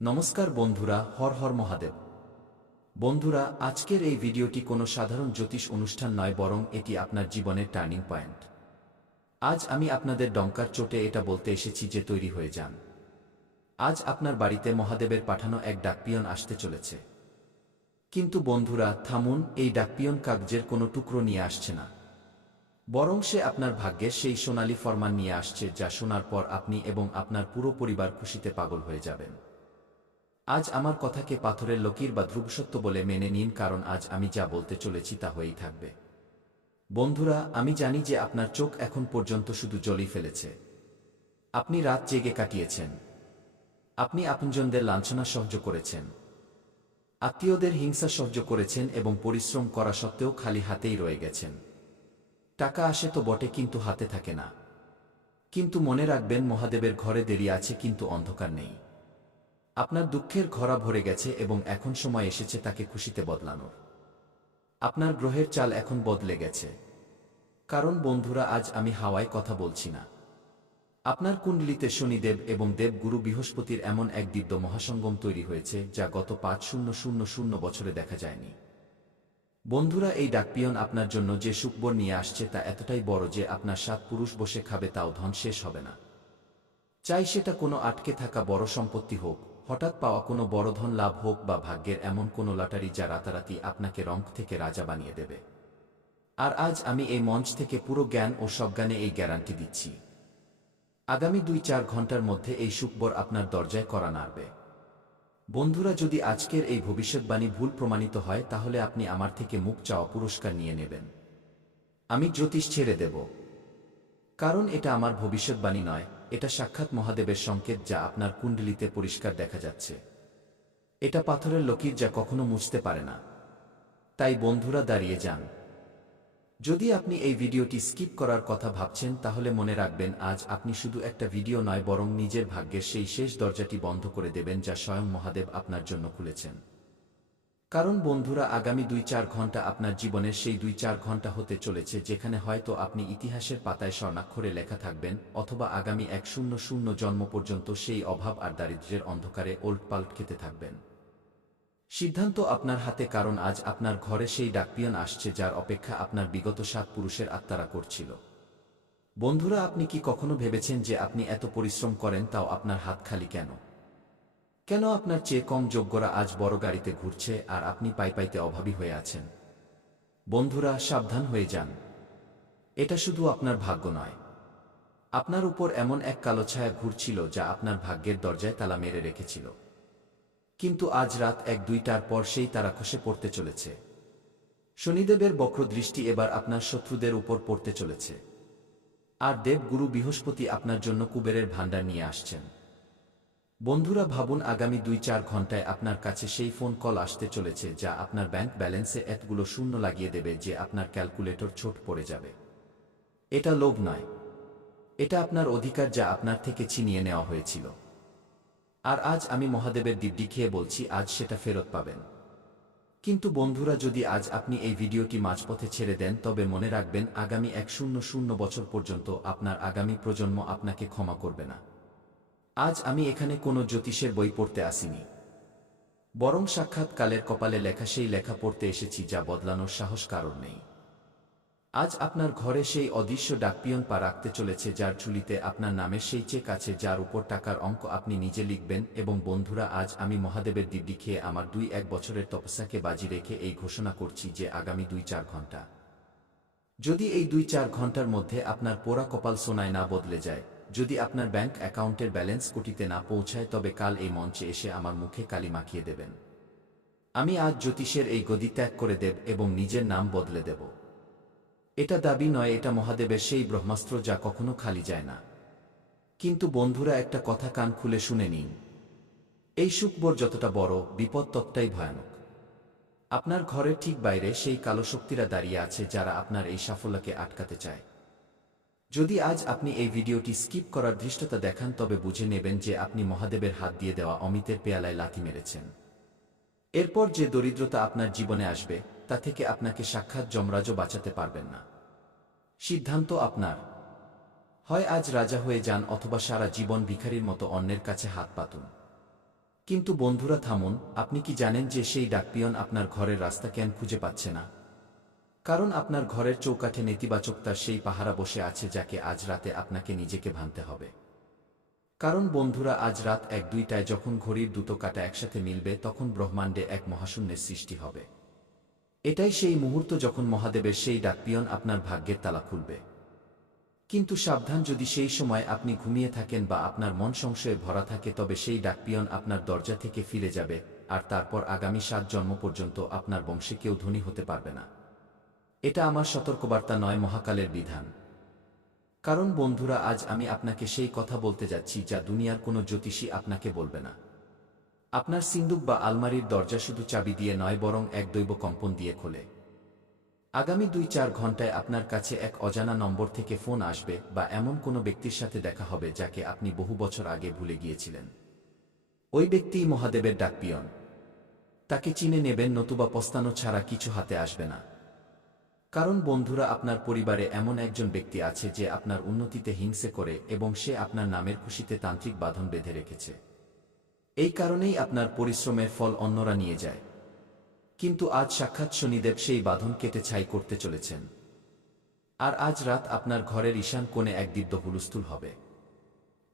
নমস্কার বন্ধুরা, হর হর মহাদেব। বন্ধুরা, আজকের এই ভিডিওটি কোনো সাধারণ জ্যোতিষ অনুষ্ঠান নয়, বরং এটি আপনার জীবনের টার্নিং পয়েন্ট। আজ আমি আপনাদের ডঙ্কার চোটে এটা বলতে এসেছি যে তৈরি হয়ে যান। আজ আপনার বাড়িতে মহাদেবের পাঠানো এক ডাকপিয়ন আসতে চলেছে। কিন্তু বন্ধুরা থামুন, এই ডাকপিয়ন কাগজের কোনো টুকরো নিয়ে আসছে না, বরং সে আপনার ভাগ্যের সেই সোনালী ফরমান নিয়ে আসছে, যা শোনার পর আপনি এবং আপনার পুরো পরিবার খুশিতে পাগল হয়ে যাবেন। আজ আমার কথাকে পাথরের লকির বা ধ্রুবসত্য বলে মেনে নিন, কারণ আজ আমি যা বলতে চলেছি তা হয়েই থাকবে। বন্ধুরা, আমি জানি যে আপনার চোখ এখন পর্যন্ত শুধু জলই ফেলেছে। আপনি রাত জেগে কাটিয়েছেন, আপনি আপনজনদের লাঞ্ছনা সহ্য করেছেন, আত্মীয়দের হিংসা সহ্য করেছেন এবং পরিশ্রম করা সত্ত্বেও খালি হাতেই রয়ে গেছেন। টাকা আসে তো বটে, কিন্তু হাতে থাকে না। কিন্তু মনে রাখবেন, মহাদেবের ঘরে দেরি আছে, কিন্তু অন্ধকার নেই। আপনার দুঃখের ঘরা ভরে গেছে এবং এখন সময় এসেছে তাকে খুশিতে বদলানোর। আপনার গ্রহের চাল এখন বদলে গেছে। কারণ বন্ধুরা, আজ আমি হাওয়ায় কথা বলছি না। আপনার কুণ্ডলিতে শনিদেব এবং দেবগুরু বৃহস্পতির এমন এক দিব্য মহাসঙ্গম তৈরি হয়েছে, যা গত ৫,০০০ বছরে দেখা যায়নি। বন্ধুরা, এই ডাকপিয়ন আপনার জন্য যে সুখবর নিয়ে আসছে তা এতটাই বড় যে আপনার ৭ পুরুষ বসে খাবে, তাও ধন শেষ হবে না। চাই সেটা কোনো আটকে থাকা বড় সম্পত্তি হোক, হঠাৎ পাওয়া কোনো বড় ধন লাভ হোক, বা ভাগ্যের এমন কোনো লটারি যা রাতারাতি আপনাকে রঙ্ক থেকে রাজা বানিয়ে দেবে। আর আজ আমি এই মঞ্চ থেকে পুরো জ্ঞান ও সজ্ঞানে এই গ্যারান্টি দিচ্ছি, আগামী ২-৪ ঘন্টার মধ্যে এই সুখবর আপনার দরজায় কড়া নাড়বে। বন্ধুরা, যদি আজকের এই ভবিষ্যৎবাণী ভুল প্রমাণিত হয়, তাহলে আপনি আমার থেকে মুখ চাওয়া পুরস্কার নিয়ে নেবেন। আমি জ্যোতিষ ছেড়ে দেব, কারণ এটা আমার ভবিষ্যৎবাণী নয়, এটা সাক্ষাৎ মহাদেবের সংকেত, যা আপনার কুণ্ডলিতে পরিষ্কার দেখা যাচ্ছে। এটা পাথরের লকির যা কখনো মুছতে পারে না। তাই বন্ধুরা, দাঁড়িয়ে যান। যদি আপনি এই ভিডিওটি স্কিপ করার কথা ভাবছেন, তাহলে মনে রাখবেন, আজ আপনি শুধু একটা ভিডিও নয়, বরং নিজের ভাগ্যের সেই শেষ দরজাটি বন্ধ করে দেবেন, যা স্বয়ং মহাদেব আপনার জন্য খুলেছেন। কারণ বন্ধুরা, আগামী ২-৪ ঘন্টা আপনার জীবনের সেই ২-৪ ঘন্টা হতে চলেছে, যেখানে হয়তো আপনি ইতিহাসের পাতায় স্বর্ণাক্ষরে লেখা থাকবেন, অথবা আগামী ১০০ জন্ম পর্যন্ত সেই অভাব আর দারিদ্র্যের অন্ধকারে ওলটপালট খেতে থাকবেন। সিদ্ধান্ত আপনার হাতে, কারণ আজ আপনার ঘরে সেই ডাকপিয়ন আসছে, যার অপেক্ষা আপনার বিগত ৭ পুরুষের আত্মারা করছিল। বন্ধুরা, আপনি কি কখনো ভেবেছেন যে আপনি এত পরিশ্রম করেন, তাও আপনার হাত খালি কেন? কেন আপনার চেয়ে কম যোগ্যরা আজ বড় গাড়িতে ঘুরছে আর আপনি পাইতে অভাবী হয়ে আছেন? বন্ধুরা, সাবধান হয়ে যান। এটা শুধু আপনার ভাগ্য নয়, আপনার উপর এমন এক কালো ছায়া ঘুরছিল, যা আপনার ভাগ্যের দরজায় তালা মেরে রেখেছিল। কিন্তু আজ রাত ১-২টার পর সেই তারা খসে পড়তে চলেছে। শনিদেবের বক্রদৃষ্টি এবার আপনার শত্রুদের উপর পড়তে চলেছে। আর দেবগুরু বৃহস্পতি আপনার জন্য কুবেরের ভাণ্ডার নিয়ে আসছেন। বন্ধুরা, ভাবুন, আগামী ২-৪ ঘন্টায় আপনার কাছে সেই ফোন কল আসতে চলেছে, যা আপনার ব্যাংক ব্যালেন্সে এতগুলো শূন্য লাগিয়ে দেবে যে আপনার ক্যালকুলেটর ছোট পড়ে যাবে। এটা লোভ নয়, এটা আপনার অধিকার, যা আপনার থেকে ছিনিয়ে নেওয়া হয়েছিল। আর আজ আমি মহাদেবের দিব্যি খেয়ে বলছি, আজ সেটা ফেরত পাবেন। কিন্তু বন্ধুরা, যদি আজ আপনি এই ভিডিওটি মাঝপথে ছেড়ে দেন, তবে মনে রাখবেন, আগামী ১০০ বছর পর্যন্ত আপনার আগামী প্রজন্ম আপনাকে ক্ষমা করবে না। আজ আমি এখানে কোনো জ্যোতিষের বই পড়তে আসিনি, বরং সাক্ষাৎ কালের কপালে লেখা সেই লেখা পড়তে এসেছি, যা বদলানোর সাহস কারোর নেই। আজ আপনার ঘরে সেই অদৃশ্য ডাকপিয়ন পা রাখতে চলেছে, যার ঝুলিতে আপনার নামের সেই চেক আছে, যার উপর টাকার অঙ্ক আপনি নিজে লিখবেন। এবং বন্ধুরা, আজ আমি মহাদেবের দিব্যি খেয়ে আমার ২-১ বছরের তপস্যাকে বাজি রেখে এই ঘোষণা করছি যে আগামী ২-৪ ঘন্টা, যদি এই ২-৪ ঘন্টার মধ্যে আপনার পোড়া কপাল সোনায় না বদলে যায়, যদি আপনার ব্যাংক অ্যাকাউন্টের ব্যালেন্স কোটিতে না পৌঁছায়, তবে কাল এই মঞ্চে এসে আমার মুখে কালি মাখিয়ে দেবেন। আমি আজ জ্যোতিষের এই গদি ত্যাগ করে দেব এবং নিজের নাম বদলে দেব। এটা দাবি নয়, এটা মহাদেবের সেই ব্রহ্মাস্ত্র, যা কখনো খালি যায় না। কিন্তু বন্ধুরা, একটা কথা কান খুলে শুনে নিন, এই সুখবর যতটা বড়, বিপদ ততটাই ভয়ানক। আপনার ঘরের ঠিক বাইরে সেই কালো শক্তিরা দাঁড়িয়ে আছে, যারা আপনার এই সাফল্যকে আটকাতে চায়। যদি আজ আপনি এই ভিডিওটি স্কিপ করার ধৃষ্টতা দেখান, তবে বুঝে নেবেন যে আপনি মহাদেবের হাত দিয়ে দেওয়া অমিতের পেয়ালায় লাথি মেরেছেন। এরপর যে দরিদ্রতা আপনার জীবনে আসবে, তা থেকে আপনাকে সাক্ষাৎ যমরাজও বাঁচাতে পারবেন না। সিদ্ধান্ত আপনার, হয় আজ রাজা হয়ে যান, অথবা সারা জীবন ভিখারির মতো অন্যের কাছে হাত পাতুন। কিন্তু বন্ধুরা থামুন, আপনি কি জানেন যে সেই ডাকপিয়ন আপনার ঘরের রাস্তা কেন খুঁজে পাচ্ছে না? কারণ আপনার ঘরের চৌকাঠে নেতিবাচকতার সেই পাহারা বসে আছে যাকে আজ রাতে আপনাকে নিজেকে ভাঙতে হবে। কারণ বন্ধুরা, আজ রাত ১-২টায় যখন ঘড়ির দুটো কাঁটা একসাথে মিলবে তখন ব্রহ্মাণ্ডে এক মহাশূন্যের সৃষ্টি হবে। এটাই সেই মুহূর্ত যখন মহাদেবের সেই ডাকপিয়ন আপনার ভাগ্যের তালা খুলবে। কিন্তু সাবধান, যদি সেই সময় আপনি ঘুমিয়ে থাকেন বা আপনার মন সংশয়ে ভরা থাকে তবে সেই ডাকপিয়ন আপনার দরজা থেকে ফিরে যাবে, আর তারপর আগামী ৭ জন্ম পর্যন্ত আপনার বংশে কেউ ধনী হতে পারবে না। এটা আমার সতর্কবার্তা নয়, মহাকালের বিধান। কারণ বন্ধুরা, আজ আমি আপনাকে সেই কথা বলতে যাচ্ছি যা দুনিয়ার কোনো জ্যোতিষী আপনাকে বলবে না। আপনার সিন্দুক বা আলমারির দরজা শুধু চাবি দিয়ে নয়, বরং এক দৈব কম্পন দিয়ে খোলে। আগামী ২-৪ ঘন্টায় আপনার কাছে এক অজানা নম্বর থেকে ফোন আসবে বা এমন কোনো ব্যক্তির সাথে দেখা হবে যাকে আপনি বহু বছর আগে ভুলে গিয়েছিলেন। ওই ব্যক্তিই মহাদেবের ডাকপিয়ন। তাকে চিনে নেবেন, নতুবা পস্তানো ছাড়া কিছু হাতে আসবে না। কারণ বন্ধুরা, আপনার পরিবারে এমন একজন ব্যক্তি আছে যে আপনার উন্নতিতে হিংসে করে এবং সে আপনার নামের খুশিতে তান্ত্রিক বাঁধন বেঁধে রেখেছে। এই কারণেই আপনার পরিশ্রমের ফল অন্যরা নিয়ে যায়। কিন্তু আজ সাক্ষাৎ শনিদেব সেই বাঁধন কেটে ছাই করতে চলেছেন। আর আজ রাত আপনার ঘরের ঈশান কোণে এক দিব্য হুলস্থুল হবে।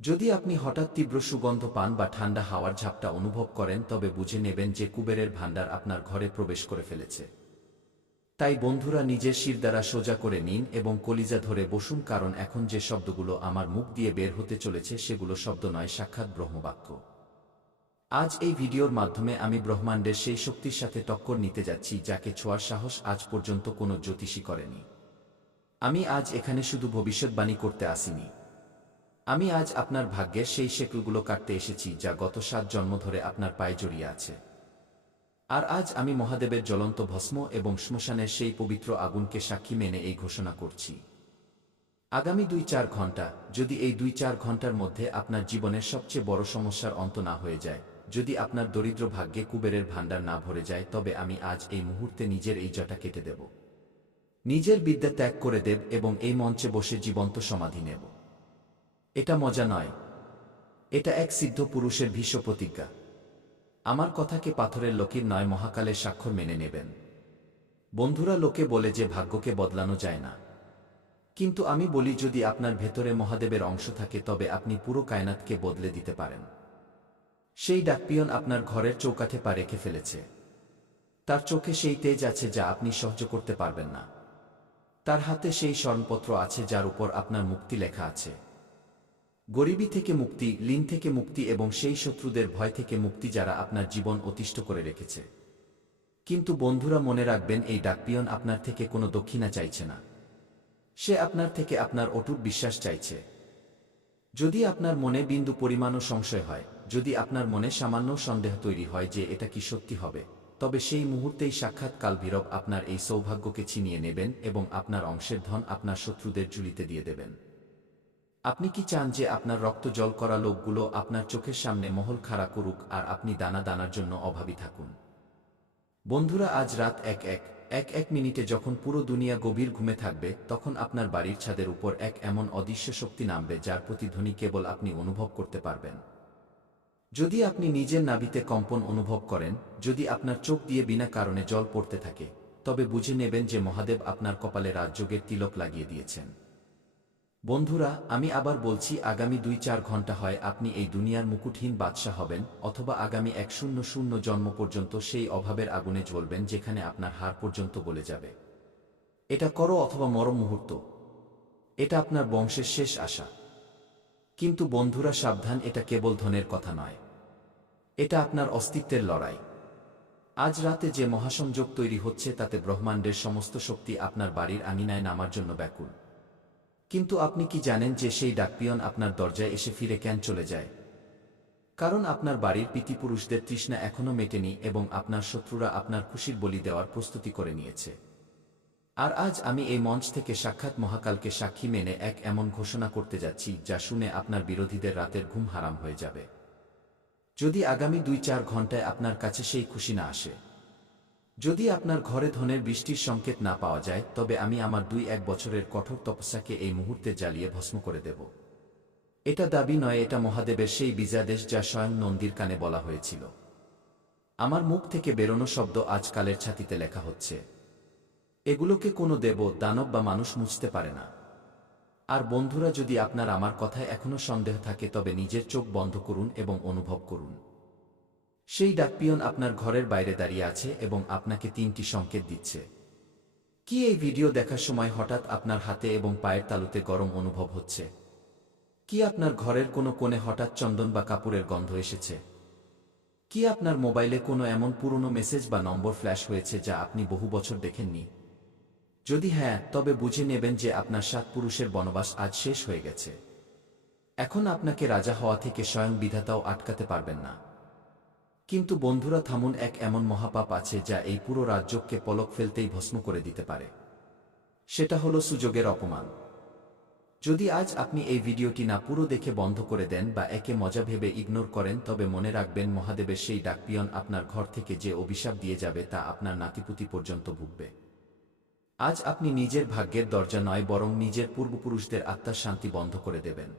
যদি আপনি হঠাৎ তীব্র সুগন্ধ পান বা ঠান্ডা হাওয়ার ঝাপটা অনুভব করেন তবে বুঝে নেবেন যে কুবেরের ভাণ্ডার আপনার ঘরে প্রবেশ করে ফেলেছে। তাই বন্ধুরা, নিজের শিরদাঁড়া সোজা করে নিন এবং কলিজা ধরে বসুন, কারণ এখন যে শব্দগুলো আমার মুখ দিয়ে বের হতে চলেছে সেগুলো শব্দ নয়, সাক্ষাৎ ব্রহ্মবাক্য। আজ এই ভিডিওর মাধ্যমে আমি ব্রহ্মাণ্ডের সেই শক্তির সাথে টক্কর নিতে যাচ্ছি যাকে ছোঁয়ার সাহস আজ পর্যন্ত কোনো জ্যোতিষী করেনি। আমি আজ এখানে শুধু ভবিষ্যৎবাণী করতে আসিনি। আমি আজ আপনার ভাগ্যের সেই শেকলগুলো কাটতে এসেছি যা গত ৭ জন্ম ধরে আপনার পায়ে জড়িয়ে আছে। আর আজ আমি মহাদেবের জ্বলন্ত ভস্ম এবং শ্মশানের সেই পবিত্র আগুনকে সাক্ষী মেনে এই ঘোষণা করছি। আগামী ২-৪ ঘন্টা, যদি এই ২-৪ ঘন্টার মধ্যে আপনার জীবনের সবচেয়ে বড় সমস্যার অন্ত না হয়ে যায়, যদি আপনার দরিদ্র ভাগ্যে কুবেরের ভাণ্ডার না ভরে যায়, তবে আমি আজ এই মুহূর্তে নিজের এই জটা কেটে দেব, নিজের বিদ্যা ত্যাগ করে দেব এবং এই মঞ্চে বসে জীবন্ত সমাধি নেব। এটা মজা নয়, এটা এক সিদ্ধ পুরুষের ভীষ্ম প্রতিজ্ঞা। আমার কথাকে পাথরের লকির নয়, মহাকালের স্বাক্ষর মেনে নেবেন। বন্ধুরা, লোকে বলে যে ভাগ্যকে বদলানো যায় না, কিন্তু আমি বলি যদি আপনার ভেতরে মহাদেবের অংশ থাকে তবে আপনি পুরো কায়নাতকে বদলে দিতে পারেন। সেই ডাকপিয়ন আপনার ঘরের চৌকাঠে পা রেখে ফেলেছে। তার চোখে সেই তেজ আছে যা আপনি সহ্য করতে পারবেন না। তার হাতে সেই স্মরণপত্র আছে যার উপর আপনার মুক্তি লেখা আছে। গরিবী থেকে মুক্তি, ঋণ থেকে মুক্তি এবং সেই শত্রুদের ভয় থেকে মুক্তি যারা আপনার জীবন অতিষ্ঠ করে রেখেছে। কিন্তু বন্ধুরা, মনে রাখবেন, এই ডাকপিয়ন আপনার থেকে কোনো দক্ষিণা চাইছে না। সে আপনার থেকে আপনার অটুট বিশ্বাস চাইছে। যদি আপনার মনে বিন্দু পরিমাণও সংশয় হয়, যদি আপনার মনে সামান্য সন্দেহ তৈরি হয় যে এটা কি সত্যি হবে, তবে সেই মুহূর্তেই সাক্ষাৎ কালভৈরব আপনার এই সৌভাগ্যকে ছিনিয়ে নেবেন এবং আপনার অংশের ধন আপনার শত্রুদের ঝুলিতে দিয়ে দেবেন। আপনি কি চান যে আপনার রক্ত জল করা লোকগুলো আপনার চোখের সামনে মহল খাড়া করুক আর আপনি দানা দানার জন্য অভাবী থাকুন? বন্ধুরা, আজ রাত এক মিনিটে যখন পুরো দুনিয়া গভীর ঘুমে থাকবে, তখন আপনার বাড়ির ছাদের উপর এক এমন অদৃশ্য শক্তি নামবে যার প্রতিধ্বনি কেবল আপনি অনুভব করতে পারবেন। যদি আপনি নিজের নাভিতে কম্পন অনুভব করেন, যদি আপনার চোখ দিয়ে বিনা কারণে জল পড়তে থাকে, তবে বুঝে নেবেন যে মহাদেব আপনার কপালে রাজযোগের তিলক লাগিয়ে দিয়েছেন। বন্ধুরা, আমি আবার বলছি, আগামী ২-৪ ঘন্টা হয় আপনি এই দুনিয়ার মুকুটহীন বাদশা হবেন, অথবা আগামী ১০০ জন্ম পর্যন্ত সেই অভাবের আগুনে জ্বলবেন যেখানে আপনার হাড় পর্যন্ত গলে যাবে। এটা করো অথবা মরো মুহূর্ত। এটা আপনার বংশের শেষ আশা। কিন্তু বন্ধুরা, সাবধান, এটা কেবল ধনের কথা নয়, এটা আপনার অস্তিত্বের লড়াই। আজ রাতে যে মহাসংযোগ তৈরি হচ্ছে তাতে ব্রহ্মাণ্ডের সমস্ত শক্তি আপনার বাড়ির আঙিনায় নামার জন্য ব্যাকুল। কিন্তু আপনি কি জানেন যে সেই ডাকপিয়ন আপনার দরজায় এসে ফিরে কেন চলে যায়? কারণ আপনার বাড়ির পিতৃপুরুষদের তৃষ্ণা এখনো মেটেনি এবং আপনার শত্রুরা আপনার খুশির বলি দেওয়ার প্রস্তুতি করে নিয়েছে। আর আজ আমি এই মঞ্চ থেকে সাক্ষাৎ মহাকালকে সাক্ষী মেনে এক এমন ঘোষণা করতে যাচ্ছি যা শুনে আপনার বিরোধীদের রাতের ঘুম হারাম হয়ে যাবে। যদি আগামী ২-৪ ঘন্টায় আপনার কাছে সেই খুশি না আসে, যদি আপনার ঘরে ধনের বৃষ্টির সংকেত না পাওয়া যায়, তবে আমি আমার ২-১ বছরের কঠোর তপস্যাকে এই মুহূর্তে জ্বালিয়ে ভস্ম করে দেব। এটা দাবি নয়, এটা মহাদেবের সেই বিজয়াদেশ যা স্বয়ং নন্দীর কানে বলা হয়েছিল। আমার মুখ থেকে বেরোনো শব্দ আজ কালের ছাতিতে লেখা হচ্ছে। এগুলোকে কোনো দেব, দানব বা মানুষ মুছতে পারে না। আর বন্ধুরা, যদি আপনার আমার কথায় এখনো সন্দেহ থাকে তবে নিজের চোখ বন্ধ করুন এবং অনুভব করুন। সেই ডাকপিয়ন আপনার ঘরের বাইরে দাঁড়িয়ে আছে এবং আপনাকে 3টি সংকেত দিচ্ছে। কি এই ভিডিও দেখার সময় হঠাৎ আপনার হাতে এবং পায়ের তালুতে গরম অনুভব হচ্ছে? কি আপনার ঘরের কোনো কোণে হঠাৎ চন্দন বা কাপড়ের গন্ধ এসেছে? কি আপনার মোবাইলে কোনো এমন পুরনো মেসেজ বা নম্বর ফ্ল্যাশ হয়েছে যা আপনি বহু বছর দেখেননি? যদি হ্যাঁ, তবে বুঝে নেবেন যে আপনার 7 পুরুষের বনবাস আজ শেষ হয়ে গেছে। এখন আপনাকে রাজা হওয়া থেকে স্বয়ং বিধাতাও আটকাতে পারবেন না। কিন্তু বন্ধুরা, থামুন, এক এমন মহাপাপ আছে যা এই পুরো রাজ্যকে পলক ফেলতেই ভস্ম করে দিতে পারে। সেটা হলো সুযোগের অপমান। যদি আজ আপনি এই ভিডিওটি না পুরো দেখে বন্ধ করে দেন বা একে মজা ভেবে ইগনোর করেন, তবে মনে রাখবেন মহাদেবের সেই ডাকপিয়ন আপনার ঘর থেকে যে অভিশাপ দিয়ে যাবে তা আপনার নাতিপুতি পর্যন্ত ভুগবে। আজ আপনি নিজের ভাগ্যের দরজা নয়, বরং নিজের পূর্বপুরুষদের আত্মার শান্তি বন্ধ করে দেবেন।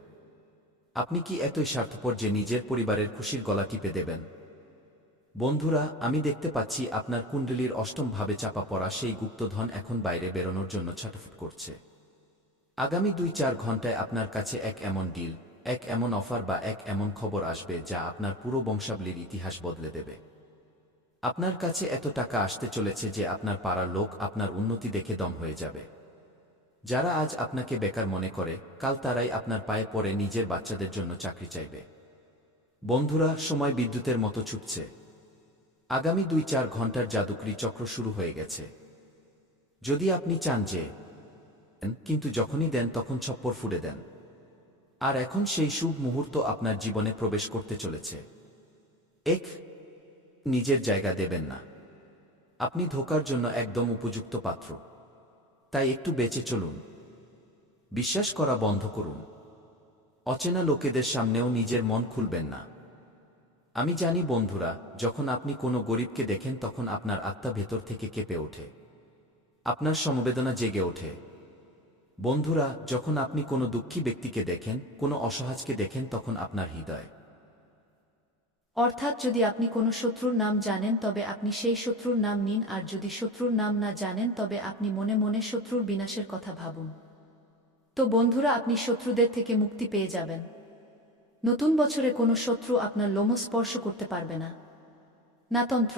আপনি কি এতই স্বার্থপর যে নিজের পরিবারের খুশির গলা টিপে দেবেন? বন্ধুরা, আমি দেখতে পাচ্ছি আপনার কুণ্ডলীর অষ্টম ভাবে চাপা পড়া সেই গুপ্তধন এখন বাইরে বেরোনোর জন্য ছটফট করছে। আগামী 2-4 ঘন্টায় আপনার কাছে এক এমন ডিল, এক এমন অফার বা এক এমন খবর আসবে যা আপনার পুরো বংশাবলীর ইতিহাস বদলে দেবে। আপনার কাছে এত টাকা আসতে চলেছে যে আপনার পাড়ার লোক আপনার উন্নতি দেখে দম হয়ে যাবে। যারা আজ আপনাকে বেকার মনে করে, কাল তারাই আপনার পায়ে পড়ে নিজের বাচ্চাদের জন্য চাকরি চাইবে। বন্ধুরা, সময় বিদ্যুতের মতো ছুটছে। আগামী 2-4 ঘন্টার জাদুকরি চক্র শুরু হয়ে গেছে। যদি আপনি চান যে কিন্তু যখনই দেন তখন ছপ্পর ফুঁড়ে দেন। আর এখন সেই শুভ মুহূর্ত আপনার জীবনে প্রবেশ করতে চলেছে। নিজের জায়গা দেবেন না। আপনি ধোঁকার জন্য একদম উপযুক্ত পাত্র। তাই একটু বেঁচে চলুন। বিশ্বাস করা বন্ধ করুন। অচেনা লোকেদের সামনেও নিজের মন খুলবেন না। আমি জানি বন্ধুরা, যখন আপনি কোনো গরিবকে দেখেন তখন আপনার আত্মা ভেতর থেকে কেঁপে ওঠে। আপনার সমবেদনা জেগে ওঠে। বন্ধুরা, যখন আপনি কোনো দুঃখী ব্যক্তিকে দেখেন, কোনো অসহায়কে দেখেন, তখন আপনার হৃদয়। অর্থাৎ যদি আপনি কোনো শত্রুর নাম জানেন তবে আপনি সেই শত্রুর নাম নিন, আর যদি শত্রুর নাম না জানেন তবে আপনি মনে মনে শত্রুর বিনাশের কথা ভাবুন। তো বন্ধুরা, আপনি শত্রুদের থেকে মুক্তি পেয়ে যাবেন। নতুন বছরে কোনো শত্রু আপনার লোম স্পর্শ করতে পারবে না। না তন্ত্র,